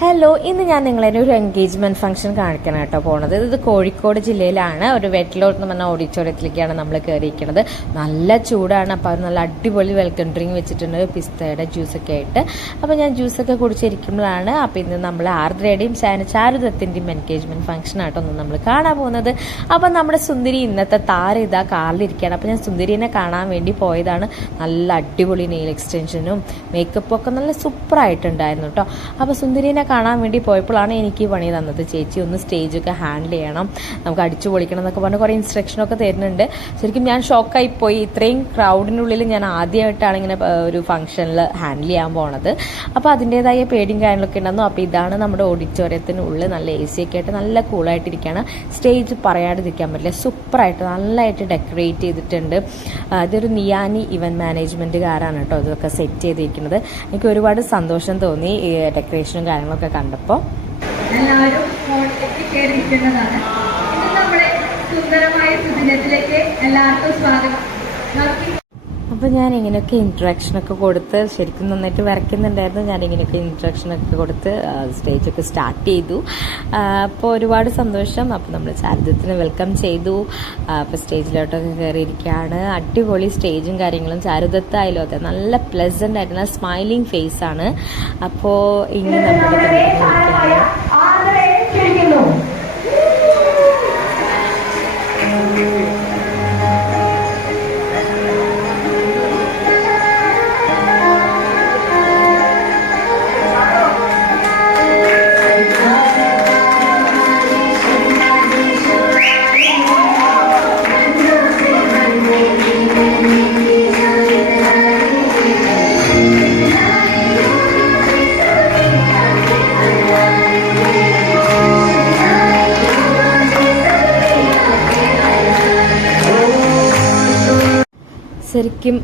Hello, ഇന്ന് ഞാൻ നിങ്ങളെ ഒരു എൻഗേജ്മെന്റ് ഫംഗ്ഷൻ കാണിക്കാനായിട്ടോ പോണത്. ഇത് കോഴിക്കോട് ജില്ലയിലാണ്. ഒരു വെറ്റ്ലോട്ട് എന്ന് പറഞ്ഞ ഓഡിറ്റോറിയത്തിലേക്കാണ് നമ്മൾ കയറിയിരിക്കുന്നത്. നല്ല ചൂടാണ്. അപ്പോൾ അത് നല്ല അടിപൊളി വെൽക്കം ഡ്രിങ്ക് വെച്ചിട്ടുണ്ട്, പിസ്തയുടെ ജ്യൂസൊക്കെ ആയിട്ട്. അപ്പോൾ ഞാൻ ജ്യൂസൊക്കെ കുടിച്ചിരിക്കുമ്പോഴാണ് അപ്പോൾ ഇന്ന് നമ്മൾ ആർദ്രയുടെയും ചാരുദത്തിൻ്റെയും എൻഗേജ്മെന്റ് ഫംഗ്ഷൻ ആയിട്ടോ ഒന്ന് നമ്മൾ കാണാൻ പോകുന്നത്. അപ്പോൾ നമ്മുടെ സുന്ദരി ഇന്നത്തെ താരം ഇതാ കാറിലിരിക്കുകയാണ്. അപ്പോൾ ഞാൻ സുന്ദരീനെ കാണാൻ വേണ്ടി പോയതാണ്. നല്ല അടിപൊളി നെയിൽ എക്സ്റ്റൻഷനും മേക്കപ്പും ഒക്കെ നല്ല സൂപ്പറായിട്ടുണ്ടായിരുന്നു കേട്ടോ. അപ്പോൾ സുന്ദരീനെ കാണാൻ വേണ്ടി പോയപ്പോഴാണ് എനിക്ക് പണി തന്നത്. ചേച്ചി ഒന്ന് സ്റ്റേജൊക്കെ ഹാൻഡിൽ ചെയ്യണം, നമുക്ക് അടിച്ചു പൊളിക്കണം എന്നൊക്കെ പറഞ്ഞ് കുറേ ഇൻസ്ട്രക്ഷനൊക്കെ തരുന്നുണ്ട്. ശരിക്കും ഞാൻ ഷോക്കായി പോയി. ഇത്രയും ക്രൗഡിനുള്ളിൽ ഞാൻ ആദ്യമായിട്ടാണ് ഇങ്ങനെ ഒരു ഫംഗ്ഷനിൽ ഹാൻഡിൽ ചെയ്യാൻ പോണത്. അപ്പോൾ അതിൻ്റെതായ പേടിയും കാര്യങ്ങളൊക്കെ ഉണ്ടായിരുന്നു. അപ്പോൾ ഇതാണ് നമ്മുടെ ഓഡിറ്റോറിയത്തിനുള്ളിൽ നല്ല എ സി ഒക്കെ ആയിട്ട് നല്ല കൂളായിട്ടിരിക്കുകയാണ്. സ്റ്റേജ് പറയാതിരിക്കാൻ പറ്റില്ല, സൂപ്പറായിട്ട് നല്ലതായിട്ട് ഡെക്കറേറ്റ് ചെയ്തിട്ടുണ്ട്. ഇതൊരു നിയാനി ഇവന്റ് മാനേജ്മെൻറ്റുകാരാണ് കേട്ടോ ഇതൊക്കെ സെറ്റ് ചെയ്തിരിക്കുന്നത്. എനിക്ക് ഒരുപാട് സന്തോഷം തോന്നി ഈ ഡെക്കറേഷനും കാര്യങ്ങളൊക്കെ കണ്ടപ്പോൾ. എല്ലാവരും ഫോണിലേക്ക് കയറിയിരിക്കുന്നതാണ്. ഇന്ന് നമ്മുടെ സുന്ദരമായ സുദിനത്തിലേക്ക് എല്ലാവർക്കും സ്വാഗതം. അപ്പോൾ ഞാൻ ഇങ്ങനെയൊക്കെ ഇൻട്രഡക്ഷനൊക്കെ കൊടുത്ത് ശരിക്കും നന്നായിട്ട് വരയ്ക്കുന്നുണ്ടായിരുന്നു. ഞാൻ ഇങ്ങനെയൊക്കെ ഇൻട്രഡക്ഷനൊക്കെ കൊടുത്ത് സ്റ്റേജൊക്കെ സ്റ്റാർട്ട് ചെയ്തു. അപ്പോൾ ഒരുപാട് സന്തോഷം. അപ്പോൾ നമ്മൾ ചാരുദത്തിനെ വെൽക്കം ചെയ്തു. അപ്പോൾ സ്റ്റേജിലോട്ടൊക്കെ കയറിയിരിക്കുകയാണ്. അടിപൊളി സ്റ്റേജും കാര്യങ്ങളും. ചാരുദത്തായാലും അതെ നല്ല പ്ലസൻ്റ് ആയിട്ടുള്ള സ്മൈലിംഗ് ഫേസ് ആണ്. അപ്പോൾ ഇനി നമ്മുടെ ശരിക്കും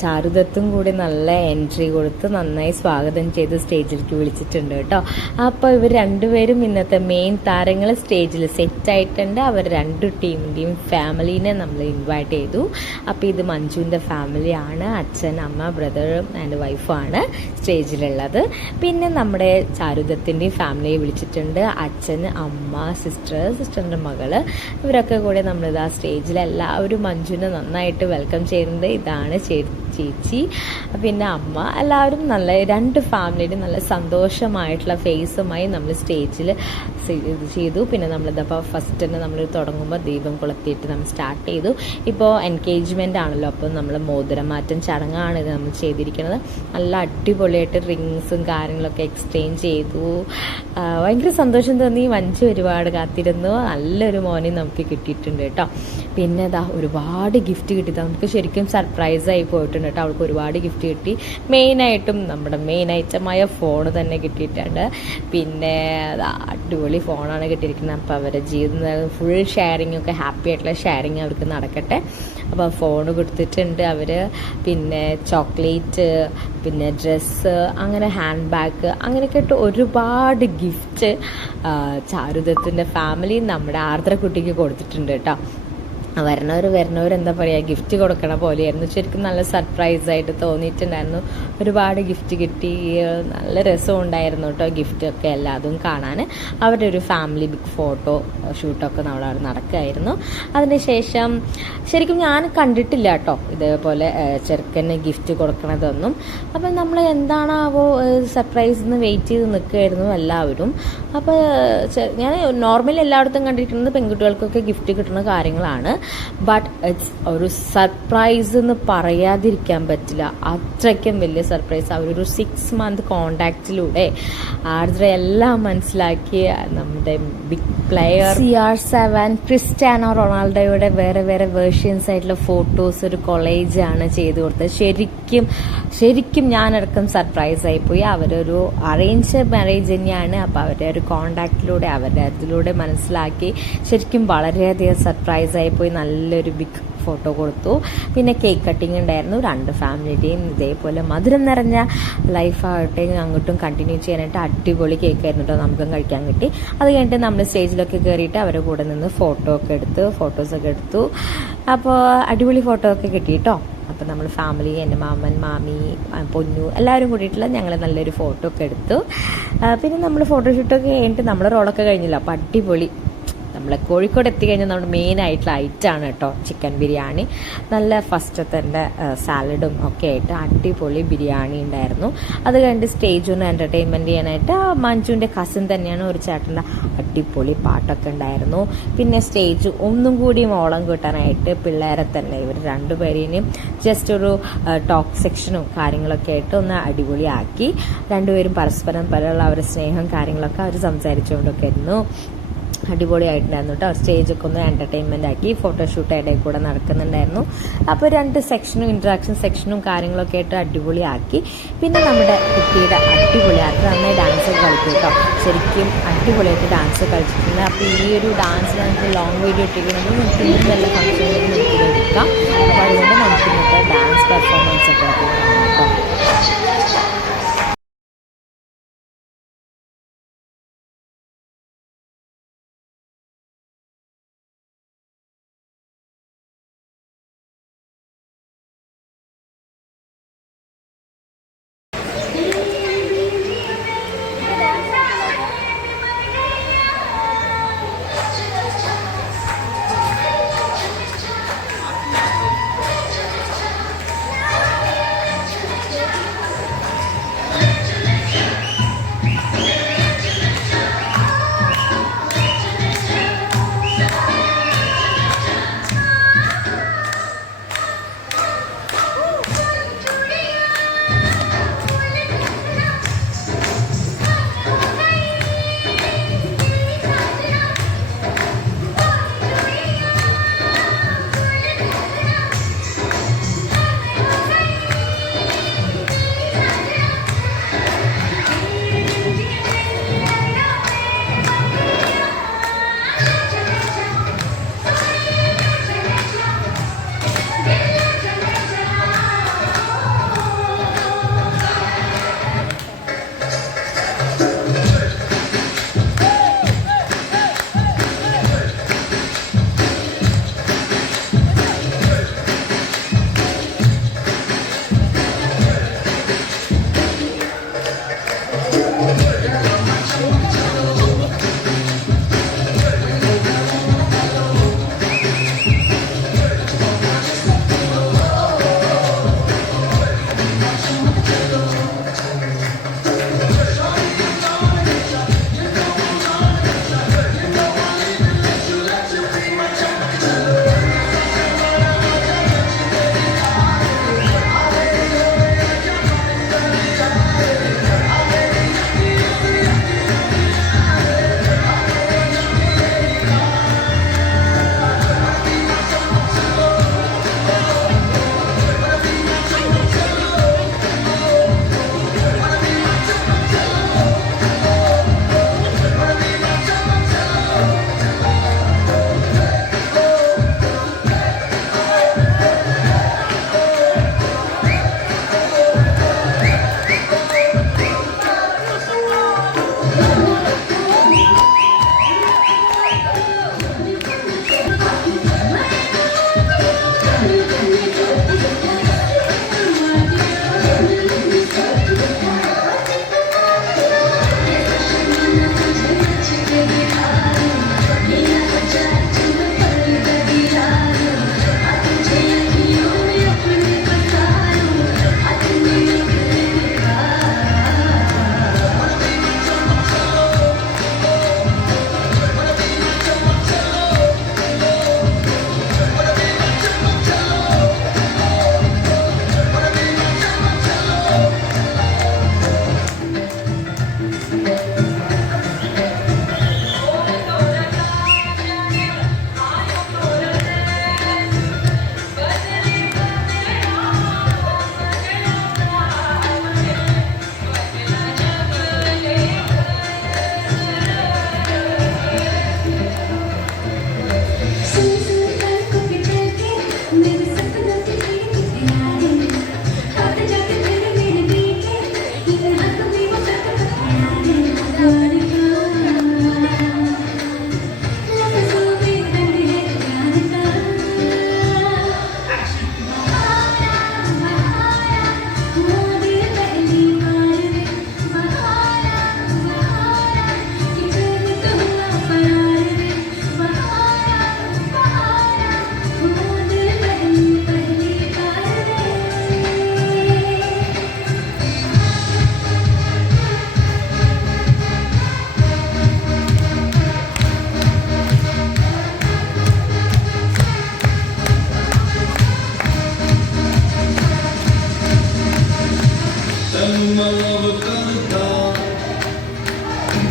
ചാരുദത്തും കൂടി നല്ല എൻട്രി കൊടുത്ത് നന്നായി സ്വാഗതം ചെയ്ത് സ്റ്റേജിലേക്ക് വിളിച്ചിട്ടുണ്ട് കേട്ടോ. അപ്പോൾ ഇവർ രണ്ടുപേരും ഇന്നത്തെ മെയിൻ താരങ്ങൾ സ്റ്റേജിൽ സെറ്റായിട്ടുണ്ട്. അവർ രണ്ട് ടീമിൻ്റെയും ഫാമിലീനെ നമ്മൾ ഇൻവൈറ്റ് ചെയ്തു. അപ്പോൾ ഇത് മഞ്ജുവിൻ്റെ ഫാമിലിയാണ്. അച്ഛൻ, അമ്മ, ബ്രദർ ആൻഡ് വൈഫാണ് സ്റ്റേജിലുള്ളത്. പിന്നെ നമ്മുടെ ചാരുദത്തിൻ്റെയും ഫാമിലിയെ വിളിച്ചിട്ടുണ്ട്. അച്ഛൻ, അമ്മ, സിസ്റ്ററിൻ്റെ മകള്, ഇവരൊക്കെ കൂടെ നമ്മളിത് ആ സ്റ്റേജിൽ എല്ലാവരും മഞ്ജുവിനെ നന്നായിട്ട് വെൽക്കം ചെയ്യുന്നത്. ഇതാണ് ചേച്ചി, പിന്നെ അമ്മ, എല്ലാവരും നല്ല രണ്ട് ഫാമിലിയുടെ നല്ല സന്തോഷമായിട്ടുള്ള ഫേസുമായി നമ്മൾ സ്റ്റേജിൽ ഇത് ചെയ്തു. പിന്നെ നമ്മളിതപ്പോൾ ഫസ്റ്റ് തന്നെ നമ്മൾ തുടങ്ങുമ്പോൾ ദീപം കൊളുത്തിയിട്ട് നമ്മൾ സ്റ്റാർട്ട് ചെയ്തു. ഇപ്പോൾ എൻഗേജ്മെൻ്റ് ആണല്ലോ, അപ്പോൾ നമ്മൾ മോതിരമാറ്റം ചടങ്ങാണ് ഇത് നമ്മൾ ചെയ്തിരിക്കുന്നത്. നല്ല അടിപൊളിയായിട്ട് റിങ്സും കാര്യങ്ങളൊക്കെ എക്സ്ചേഞ്ച് ചെയ്തു. ഭയങ്കര സന്തോഷം തോന്നി. മഞ്ജു ഒരുപാട് കാത്തിരുന്നു. നല്ലൊരു മോനെ നമുക്ക് കിട്ടിയിട്ടുണ്ട് കേട്ടോ. പിന്നെ ഇതാ ഒരുപാട് ഗിഫ്റ്റ് കിട്ടി. നമുക്ക് ശരിക്കും സർപ്രൈസായി പോയിട്ടുണ്ട് കേട്ടോ. അവൾക്ക് ഒരുപാട് ഗിഫ്റ്റ് കിട്ടി. മെയിനായിട്ടും നമ്മുടെ മെയിൻ ഐറ്റമായ ഫോണ് തന്നെ കിട്ടിയിട്ടുണ്ട്. പിന്നെ അടിപൊളി ഫോണാണ് കിട്ടിയിരിക്കുന്നത്. അപ്പോൾ അവരുടെ ജീവിതം ഫുൾ ഷെയറിങ് ഒക്കെ ഹാപ്പി ആയിട്ടുള്ള ഷെയറിങ് അവർക്ക് നടക്കട്ടെ. അപ്പോൾ ഫോണ് കൊടുത്തിട്ടുണ്ട് അവർ. പിന്നെ ചോക്ലേറ്റ്, പിന്നെ ഡ്രസ്സ്, അങ്ങനെ ഹാൻഡ് ബാഗ്, അങ്ങനെയൊക്കെ ഇട്ട് ഒരുപാട് ഗിഫ്റ്റ് ചാരുദത്തിൻ്റെ ഫാമിലി നമ്മുടെ ആർദ്രക്കുട്ടിക്ക് കൊടുത്തിട്ടുണ്ട് കേട്ടോ. വരണവർ എന്താ പറയുക, ഗിഫ്റ്റ് കൊടുക്കണ പോലെയായിരുന്നു. ശരിക്കും നല്ല സർപ്രൈസായിട്ട് തോന്നിയിട്ടുണ്ടായിരുന്നു. ഒരുപാട് ഗിഫ്റ്റ് കിട്ടി. നല്ല രസം ഉണ്ടായിരുന്നു കേട്ടോ ഗിഫ്റ്റൊക്കെ എല്ലാതും കാണാൻ. അവരുടെ ഒരു ഫാമിലി ബിഗ് ഫോട്ടോ ഷൂട്ടൊക്കെ നമ്മളവിടെ നടക്കുമായിരുന്നു. അതിനുശേഷം ശരിക്കും ഞാൻ കണ്ടിട്ടില്ല കേട്ടോ ഇതേപോലെ ചെറുക്കന് ഗിഫ്റ്റ് കൊടുക്കണതൊന്നും. അപ്പം നമ്മൾ എന്താണാവോ സർപ്രൈസ് എന്ന് വെയിറ്റ് ചെയ്ത് നിൽക്കുമായിരുന്നു എല്ലാവരും. അപ്പോൾ ഞാൻ നോർമലി എല്ലായിടത്തും കണ്ടിരിക്കുന്നത് പെൺകുട്ടികൾക്കൊക്കെ ഗിഫ്റ്റ് കിട്ടുന്ന കാര്യങ്ങളാണ്. ബട്ട് ഇറ്റ്സ് ഒരു സർപ്രൈസ് എന്ന് പറയാതിരിക്കാൻ പറ്റില്ല. അത്രയ്ക്കും വലിയ സർപ്രൈസ്. അവരൊരു 6 month കോണ്ടാക്റ്റിലൂടെ ആർദ്ര എല്ലാം മനസ്സിലാക്കി നമ്മുടെ ബിഗ് പ്ലെയർ CR7 ക്രിസ്ത്യാനോ റൊണാൾഡോയുടെ വേറെ വേർഷൻസ് ആയിട്ടുള്ള ഫോട്ടോസ് ഒരു കൊളേജാണ് ചെയ്തു കൊടുത്തത്. ശരിക്കും ഞാനടക്കം സർപ്രൈസായി പോയി. അവരൊരു അറേഞ്ച് മാരേജ് തന്നെയാണ്. അപ്പോൾ അവരുടെ ഒരു കോണ്ടാക്റ്റിലൂടെ അവരുടെ അതിലൂടെ മനസ്സിലാക്കി ശരിക്കും വളരെയധികം സർപ്രൈസായി പോയി. നല്ലൊരു ബിഗ് ഫോട്ടോ കൊടുത്തു. പിന്നെ കേക്ക് കട്ടിങ് ഉണ്ടായിരുന്നു. രണ്ട് ഫാമിലിയുടെയും ഇതേപോലെ മധുരം നിറഞ്ഞ ലൈഫാകട്ടെ അങ്ങോട്ടും കണ്ടിന്യൂ ചെയ്യാനായിട്ട് അടിപൊളി കേക്ക് ആയിരുന്നു കേട്ടോ. നമുക്കും കഴിക്കാൻ കിട്ടി. അത് കഴിഞ്ഞിട്ട് നമ്മൾ സ്റ്റേജിലൊക്കെ കയറിയിട്ട് അവരുടെ കൂടെ നിന്ന് ഫോട്ടോസൊക്കെ എടുത്തു. അപ്പോൾ അടിപൊളി ഫോട്ടോ ഒക്കെ കിട്ടി കേട്ടോ. അപ്പോൾ നമ്മൾ ഫാമിലി, എൻ്റെ മാമൻ, മാമി, പൊന്നു എല്ലാവരും കൂടിയിട്ടുള്ള ഞങ്ങൾ നല്ലൊരു ഫോട്ടോ ഒക്കെ എടുത്തു. പിന്നെ നമ്മൾ ഫോട്ടോഷൂട്ടൊക്കെ കഴിഞ്ഞിട്ട് നമ്മുടെ റോളൊക്കെ കഴിഞ്ഞില്ല. അപ്പോൾ അടിപൊളി നമ്മൾ കോഴിക്കോട് എത്തിക്കഴിഞ്ഞാൽ നമ്മുടെ മെയിൻ ആയിട്ടുള്ള ഐറ്റമാണ് കേട്ടോ ചിക്കൻ ബിരിയാണി. നല്ല ഫസ്റ്റത്തെ സാലഡും ഒക്കെ ആയിട്ട് അടിപൊളി ബിരിയാണി ഉണ്ടായിരുന്നു. അത് കഴിഞ്ഞിട്ട് സ്റ്റേജ് ഒന്ന് എൻ്റർടൈൻമെൻറ്റ് ചെയ്യാനായിട്ട് മഞ്ജുവിൻ്റെ കസിൻ തന്നെയാണ് ഒരു ചേട്ടൻ്റെ അടിപൊളി പാട്ടൊക്കെ ഉണ്ടായിരുന്നു. പിന്നെ സ്റ്റേജ് ഒന്നും കൂടി ഓളം കൂട്ടാനായിട്ട് പിള്ളേരെ തന്നെ ഇവർ രണ്ടുപേരെയും ജസ്റ്റ് ഒരു ടോക്ക് സെക്ഷനും കാര്യങ്ങളൊക്കെ ആയിട്ട് ഒന്ന് അടിപൊളിയാക്കി. രണ്ടുപേരും പരസ്പരം പരമുള്ള അവരുടെ സ്നേഹം കാര്യങ്ങളൊക്കെ അവർ സംസാരിച്ചുകൊണ്ടൊക്കെ ആയിരുന്നു. അടിപൊളിയായിട്ടുണ്ടായിരുന്നു കേട്ടോ. സ്റ്റേജൊക്കെ ഒന്ന് എൻ്റർടൈൻമെൻ്റ് ആക്കി. ഫോട്ടോഷൂട്ട് ഇടയിൽ കൂടെ നടക്കുന്നുണ്ടായിരുന്നു. അപ്പോൾ 2 സെക്ഷനും ഇൻട്രാക്ഷൻ സെക്ഷനും കാര്യങ്ങളൊക്കെ ആയിട്ട് അടിപൊളിയാക്കി. പിന്നെ നമ്മുടെ കുട്ടിയുടെ അടിപൊളിയാക്കി നന്നായി ഡാൻസ് കളിക്കും കേട്ടോ. ശരിക്കും അടിപൊളിയായിട്ട് ഡാൻസ് കളിച്ചിട്ടുണ്ട്. അപ്പോൾ ഈ ഒരു ഡാൻസ് നമുക്ക് ലോങ് വീഡിയോ ഇട്ടിരിക്കുന്നത് നമുക്ക് ഇന്നും നല്ല ഫംഗ്ഷനിൽ നമുക്ക് എടുക്കാം. അപ്പോൾ അതുകൊണ്ട് നമുക്ക് ഇന്നത്തെ ഡാൻസ് പെർഫോമൻസ് ഒക്കെ കേട്ടോ.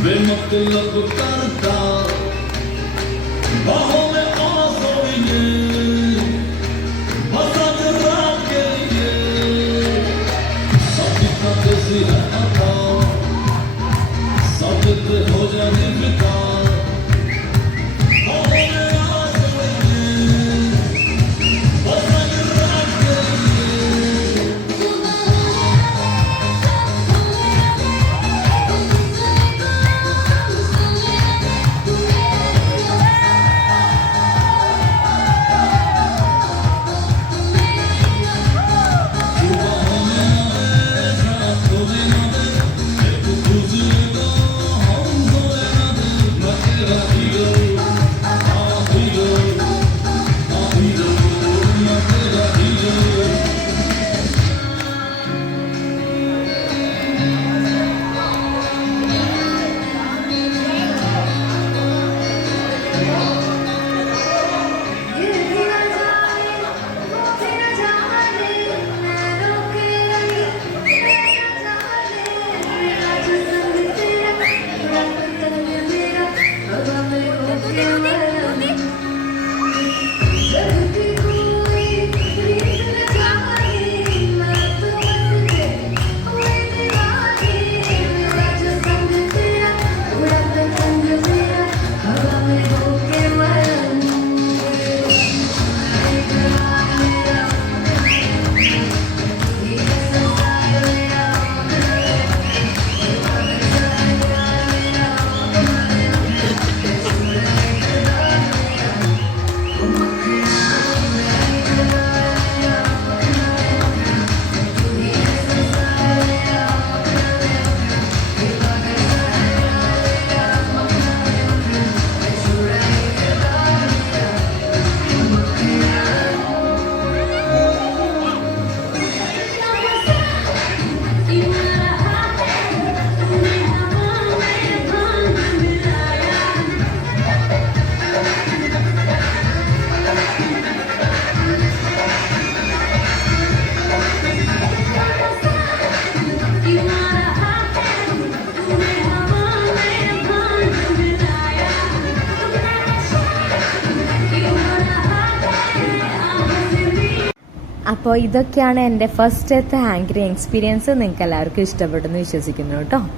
वे मतलब करता बाहों में आंसू बसा जरा के लिए सबकी देसी है आता सब हो जाने बिता बाहों में आंसू बसा जरा के അപ്പോൾ ഇതൊക്കെയാണ് എൻ്റെ ഫസ്റ്റത്തെ ഹാങ്കറിങ് എക്സ്പീരിയൻസ്. നിങ്ങൾക്ക് എല്ലാവർക്കും ഇഷ്ടപ്പെട്ടെന്ന് വിശ്വസിക്കുന്നു കേട്ടോ.